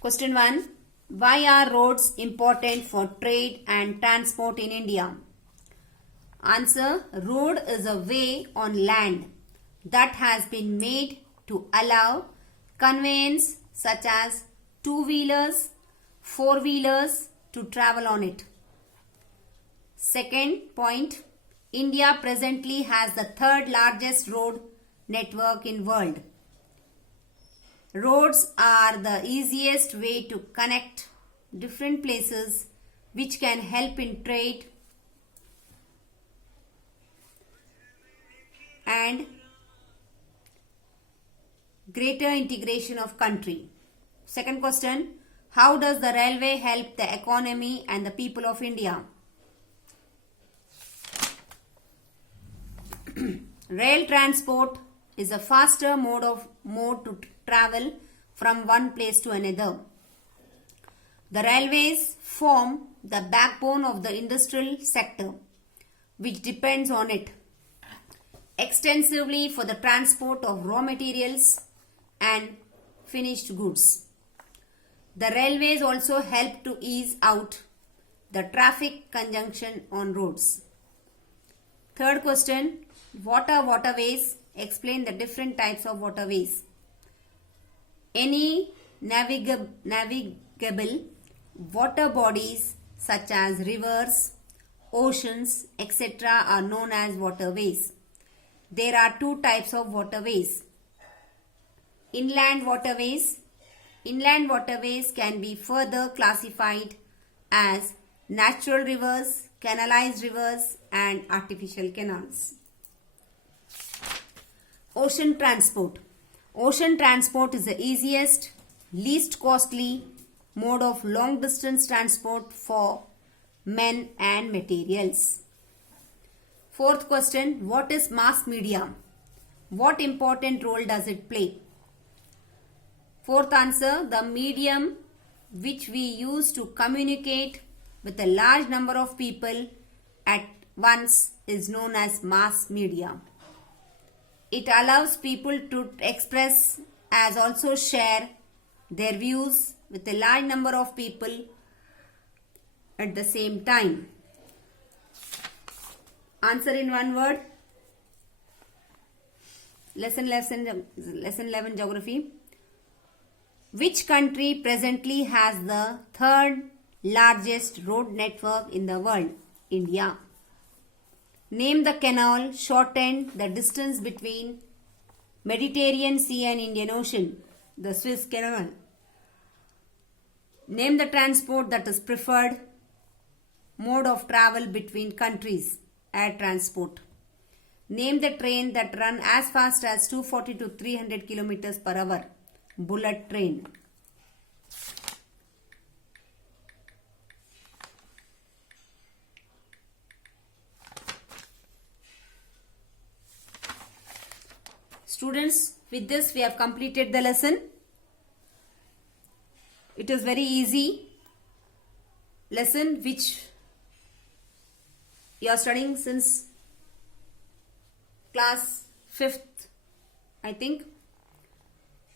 Question 1. Why are roads important for trade and transport in India? Answer. Road is a way on land that has been made to allow conveyance such as two-wheelers, four-wheelers to travel on it. Second point. India presently has the third largest road network in world. Roads are the easiest way to connect different places which can help in trade and greater integration of country. Second question, how does the railway help the economy and the people of India? Rail transport is a faster mode to travel from one place to another. The railways form the backbone of the industrial sector, which depends on it extensively for the transport of raw materials and finished goods. The railways also help to ease out the traffic congestion on roads. Third question, what are waterways? Explain the different types of waterways. Any navigable water bodies such as rivers, oceans, etc. are known as waterways. There are two types of waterways. Inland waterways. Inland waterways can be further classified as natural rivers, canalized rivers, and artificial canals. Ocean transport. Ocean transport is the easiest, least costly mode of long distance transport for men and materials. Fourth question, what is mass media? What important role does it play? Fourth answer, the medium which we use to communicate with a large number of people at once is known as mass media. It allows people to express as also share their views with a large number of people at the same time. Answer in one word. Lesson 11 Geography. Which country presently has the third largest road network in the world? India. Name the canal shortened the distance between Mediterranean Sea and Indian Ocean. The Suez Canal. Name the transport that is preferred mode of travel between countries. Air transport. Name the train that run as fast as 240 to 300 km per hour. Bullet train. Students, with this we have completed the lesson. It is very easy lesson which you are studying since class 5th, I think.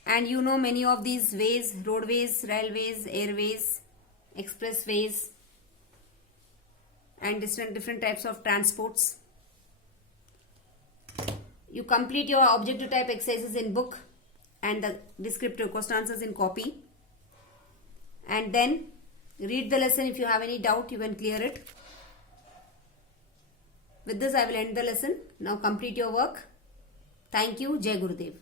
And you know many of these ways, roadways, railways, airways, expressways, and different types of transports. You complete your objective type exercises in book and the descriptive question answers in copy. And then read the lesson. If you have any doubt, you can clear it. With this, I will end the lesson. Now complete your work. Thank you. Jai Gurudev.